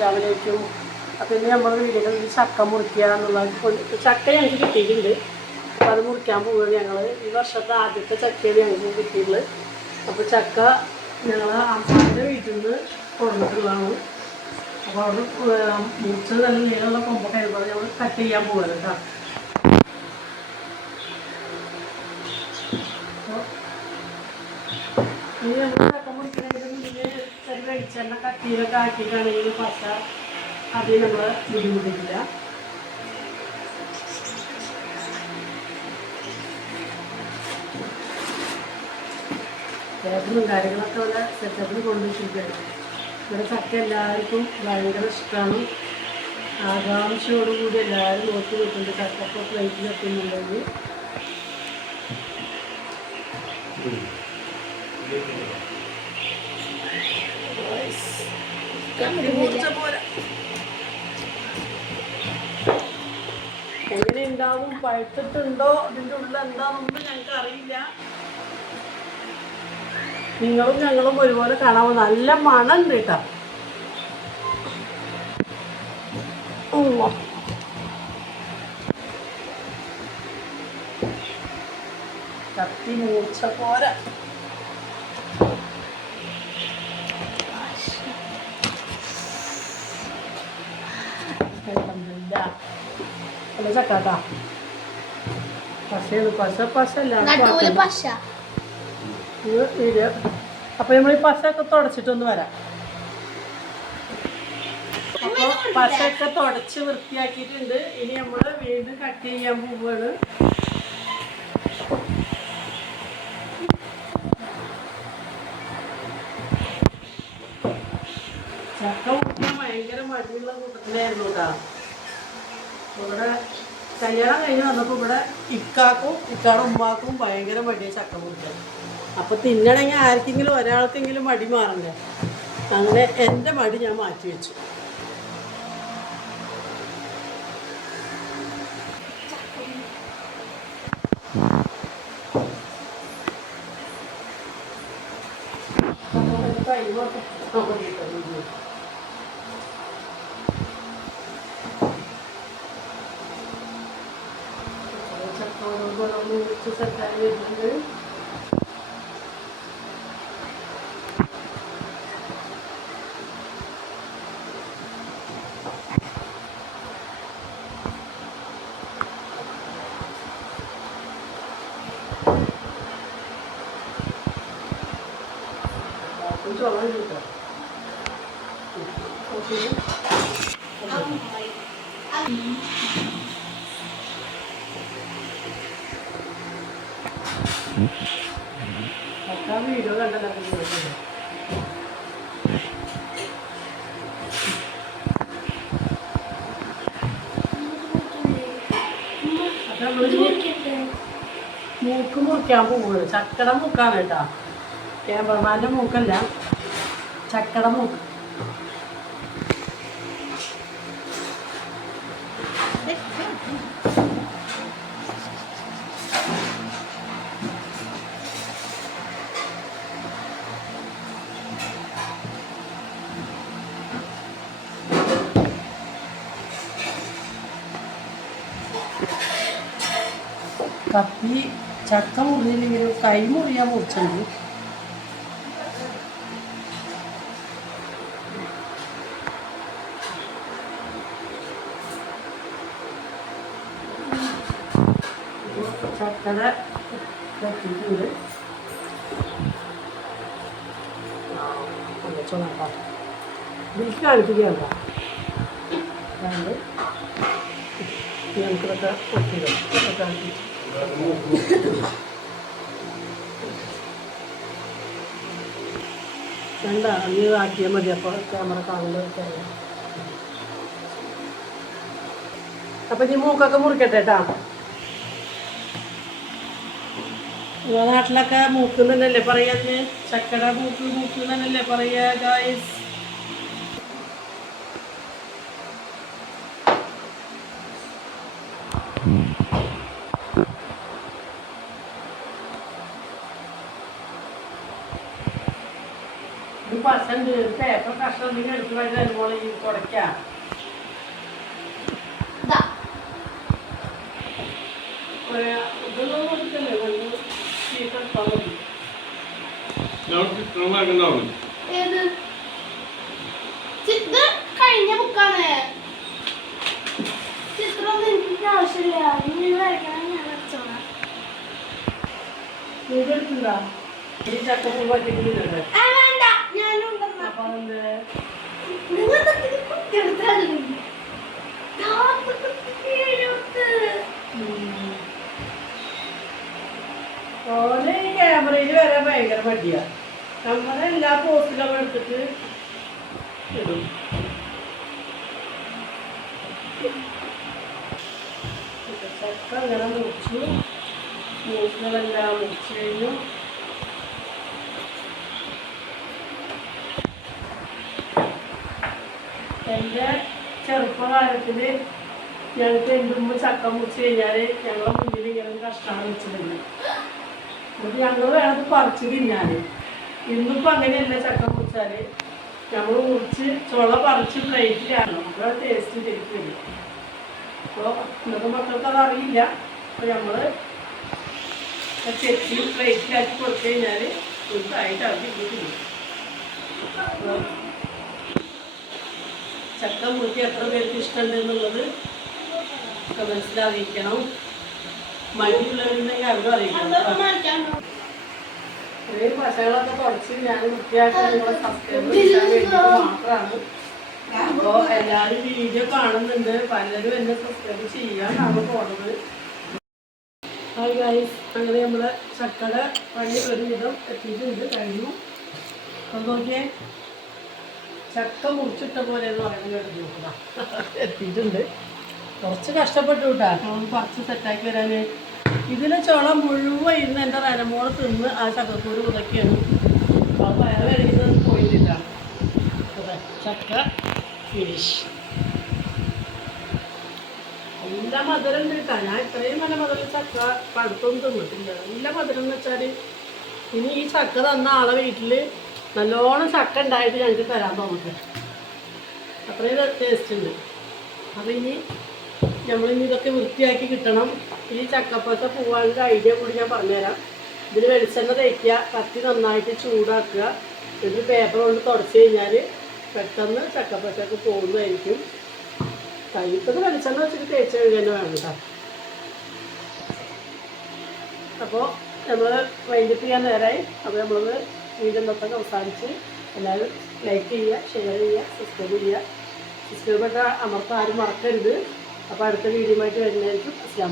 അസ്സലാമലൈക്കും. അപ്പോൾ ഇന്ന് നമ്മൾ വീടുകളിൽ ചക്ക മുറിക്കുക എന്നുള്ളത് ചക്ക ഞങ്ങൾക്ക് കിട്ടിയിട്ടുണ്ട്. അപ്പോൾ അത് മുറിക്കാൻ പോവുകയാണ് ഞങ്ങൾ. ഈ വർഷത്തെ ആദ്യത്തെ ചക്കയാണ് ഞങ്ങൾക്ക് കിട്ടിയിട്ടുള്ളത്. അപ്പോൾ ചക്ക ഞങ്ങൾ അമ്മാൻ്റെ വീട്ടിൽ നിന്ന് കൊണ്ടുവന്നിട്ടുള്ളതാണ്. അപ്പോൾ അവിടെ മുറിച്ച് നല്ല നീളമുള്ള കൊമ്പൊക്കെ ആയപ്പോൾ ഞങ്ങൾ കട്ട് ചെയ്യാൻ പോവുകയാണ് കേട്ടോ. ഇനി നമ്മൾ ചക്ക മുറിക്കുന്നതിന് മുന്നേ ചെറിയ വെളിച്ചെണ്ണ കട്ടിയിലൊക്കെ ആക്കിയിട്ടാണെങ്കിൽ പശ അതിൽ നമ്മൾ ബുദ്ധിമുട്ടിക്കില്ല. ടേബിളും കാര്യങ്ങളൊക്കെ ഇവിടെ സെറ്റപ്പിൽ കൊണ്ടുവച്ചിരിക്കുകയാണ്. ഇവിടെ ചക്ക എല്ലാവർക്കും ഭയങ്കര ഇഷ്ടമാണ്. ആകാംക്ഷയോടുകൂടി എല്ലാവരും നോക്കി നിൽക്കുന്നുണ്ട് ചക്കപ്പോൾ പ്ലേറ്റിൽ എത്തുന്നുണ്ടെങ്കിൽ. എങ്ങനെ ഉണ്ടാവും, പഴുത്തിട്ടുണ്ടോ, ഇതിൻ്റെ ഉള്ളിൽ എന്താണെന്നൊന്നും ഞങ്ങൾക്ക് അറിയില്ല. നിങ്ങളും ഞങ്ങളും ഒരുപോലെ കാണാമോ. നല്ല മണമുണ്ട് കേട്ടോ. കത്തി മൂർച്ച പോരാ. ചക്കാട്ടാ പശയാണ്. പശല്ല അപ്പൊ നമ്മൾ ഈ പശയൊക്കെ തുടച്ചിട്ടൊന്ന് വരാം. അപ്പോൾ പശയൊക്കെ തുടച്ച് വൃത്തിയാക്കിയിട്ടുണ്ട്. ഇനി നമ്മൾ വീണ്ടും കട്ട് ചെയ്യാൻ പോവുകയാണ്. ചക്ക മുറിക്കാൻ ഭയങ്കര മടിയുള്ള കൂട്ടത്തിലായിരുന്നു കേട്ടോ. ഇവിടെ കല്യാണം കഴിഞ്ഞ് വന്നപ്പോൾ ഇവിടെ ഇക്കാടെ ഉമ്മാക്കും ഭയങ്കര മടിയാണ് ചക്ക മുറിക്കാൻ. അപ്പോൾ തിന്നണമെങ്കിൽ ആർക്കെങ്കിലും ഒരാൾക്കെങ്കിലും മടി മാറണ്ടേ. അങ്ങനെ എൻ്റെ മടി ഞാൻ മാറ്റി വെച്ചു. സെറ്റായി വരുന്നുണ്ട്. ചോളം കിട്ടാം. വീഡിയോ കണ്ടല്ലോ. മൂക്ക് മുറിക്കാൻ പോവുകയാണ്. ചക്കട മൂക്കാണ് കേട്ടോ. ക്യാമറമാൻ്റെ മൂക്കല്ല, ചക്കട മൂക്ക്. കത്തി ചക്ക മുറിയില്ലെങ്കിലും കൈ മുറിയാൻ മുറിച്ചുണ്ട്. ചക്കട കത്തിയിട്ടുണ്ട്. ചോളാട്ടോ ബിൽക്ക് കാണിക്കുകയല്ല. നമുക്കിതൊക്കെ ഒത്തിരി കാണിച്ചു. എന്താ നീ ആക്കിയാൽ മതി. അപ്പോൾ ക്യാമറ കാണുന്നതൊക്കെ അറിയാം. അപ്പം നീ മൂക്കൊക്കെ മുറിക്കട്ടെ കേട്ടോ. നാട്ടിലൊക്കെ മൂക്ക് തന്നെയല്ലേ പറയുക അതിന്. ചക്കട മൂക്ക് തന്നെയല്ലേ പറയുക ഗായ്സ്. പശണ്ട് പേപ്പർ കഷ്ണം എന്തെങ്കിലും എടുക്കുമ്പോൾ അതുപോലെ ഈ തുടയ്ക്കാം. ഇതൊന്നും കൊടുക്കല്ലേ നല്ല ചീട്ടെടുത്താൽ മതി. കഴിഞ്ഞ ബുക്കാണ്. ചിത്രമൊന്നും എനിക്ക് ആവശ്യമില്ല. നിങ്ങൾ വരയ്ക്കണം, ഞാൻ വരച്ചോളാം. ഇതെടുത്തില്ല ഈ ചക്കപ്പൂ പറ്റിക്കുന്നുണ്ട്. വേണ്ട, ഞാനുണ്ടെന്ന്. അപ്പൊ അതെന്ത് ഓന് ഈ ക്യാമറയിൽ വരാൻ ഭയങ്കര മടിയാ. നമ്മുടെ എല്ലാ പോസ്റ്റിലും എടുത്തിട്ട് ഇടും. ചക്ക അങ്ങനെ മുറിച്ചു, മൂക്കുകളെല്ലാം മുറിച്ചു കഴിഞ്ഞു. എൻ്റെ ചെറുപ്പകാലത്തിൽ ഞങ്ങൾക്ക് എൻ്റെ മുമ്പ് ചക്ക മുറിച്ച് കഴിഞ്ഞാൽ ഞങ്ങളുടെ മുന്നിൽ ഇങ്ങനെ ഒരു കഷ്ണമാണ് വെച്ചിട്ടുണ്ട്. എന്നിട്ട് ഞങ്ങൾ വേണത് പറിച്ച് തിന്നാൻ. ഇന്നിപ്പോൾ അങ്ങനെയല്ല. ചക്ക മുറിച്ചാൽ നമ്മൾ മുറിച്ച് ചുള പറിച്ച് പ്ലേറ്റിലാണ്. നമ്മുടെ ടേസ്റ്റ് ശരിക്കും വരും. അപ്പോൾ ഇന്നത്തെ മക്കൾക്ക് അത് അറിയില്ല. അപ്പോൾ നമ്മൾ ചെത്തി പ്ലേറ്റിലാക്കി കൊടുത്തു കഴിഞ്ഞാൽ ഒരുക്കായിട്ട് അവർ ഇരിക്കുന്നു. ചക്ക മുറിക്ക് എത്ര പേർക്ക് ഇഷ്ടമുണ്ട് എന്നുള്ളത് കമൻസിൽ അറിയിക്കണം. മടിയുള്ളവരുണ്ടെങ്കിൽ അവരും അറിയിക്കണം. ഇത്രയും പശകളൊക്കെ തുടച്ച് ഞാൻ വൃത്തിയാക്കി നിങ്ങളെ സബ്സ്ക്രൈബ് ചെയ്യാൻ വേണ്ടി മാത്രമാണ്. അപ്പോൾ എല്ലാവരും വീഡിയോ കാണുന്നുണ്ട്. പലരും എന്നെ സബ്സ്ക്രൈബ് ചെയ്യാനാണ് പോകുന്നത്. ഹായ് ഗൈസ്, അങ്ങനെ നമ്മളെ ചക്കയുടെ പണി ഒരു വിധം എത്തിയിട്ടുണ്ട്, കഴിഞ്ഞു. അപ്പോൾ നോക്കിയേ, ചക്ക മുറിച്ചിട്ട പോലെ എന്ന് പറയുന്നത് എടുത്ത് നോക്കുക. എത്തിയിട്ടുണ്ട്. കുറച്ച് കഷ്ടപ്പെട്ടു കേട്ടാ പറിച്ച് സെറ്റാക്കി വരാൻ. ഇതിന് ചുള മുഴുവൻ ഇരുന്ന് എൻ്റെ റനമോള് തിന്ന് ആ ചക്കക്കൂര് ഉതക്കിയാണ്. അത് വയറ് കഴിക്കുന്നത് പോയിട്ടാണ്. അതെ, ചക്ക ഫിനിഷ്. നല്ല മധുരം ഉണ്ട് കേട്ടോ. ഞാൻ ഇത്രയും നല്ല മധുരം ചക്ക പടുത്തൊന്നും തിന്നിട്ടില്ല. നല്ല മധുരം എന്ന് വെച്ചാൽ ഇനി ഈ ചക്ക തന്ന ആളെ വീട്ടിൽ നല്ലോണം ചക്ക ഉണ്ടായിട്ട് ഞങ്ങൾക്ക് തരാൻ തോന്നിട്ട് അത്രയും ടേസ്റ്റ് ഉണ്ട്. അപ്പം ഇനി നമ്മളിനി ഇതൊക്കെ വൃത്തിയാക്കി കിട്ടണം. ഈ ചക്കപ്പച്ച പോവാനുള്ള ഐഡിയ കൂടി ഞാൻ പറഞ്ഞുതരാം. ഇതിൽ വെളിച്ചെണ്ണ തേക്കുക, കത്തി നന്നായിട്ട് ചൂടാക്കുക, എന്നിട്ട് പേപ്പർ കൊണ്ട് തുടച്ച് കഴിഞ്ഞാൽ പെട്ടെന്ന് ചക്കപ്പച്ചൊക്കെ പോകുന്നതായിരിക്കും. കയ്യിട്ടത് വെളിച്ചെണ്ണ വെച്ചിട്ട് തേച്ച് കഴുകാൻ വേണം കേട്ടോ. അപ്പോൾ നമ്മൾ വൈൻഡപ്പ് ചെയ്യാൻ നേരമായി. അപ്പോൾ നമ്മളത് വീഡിയോ മൊത്തം അവസാനിച്ച് എല്ലാവരും ലൈക്ക് ചെയ്യുക, ഷെയർ ചെയ്യുക, സബ്സ്ക്രൈബ് ചെയ്യുക. സബ്സ്ക്രൈബ് ഒക്കെ അമർത്താൻ ആരും മറക്കരുത്. അപ്പോൾ അടുത്ത വീഡിയോ ആയിട്ട് വരുന്നതായിരിക്കും. അസ്സലാമു അലൈക്കും.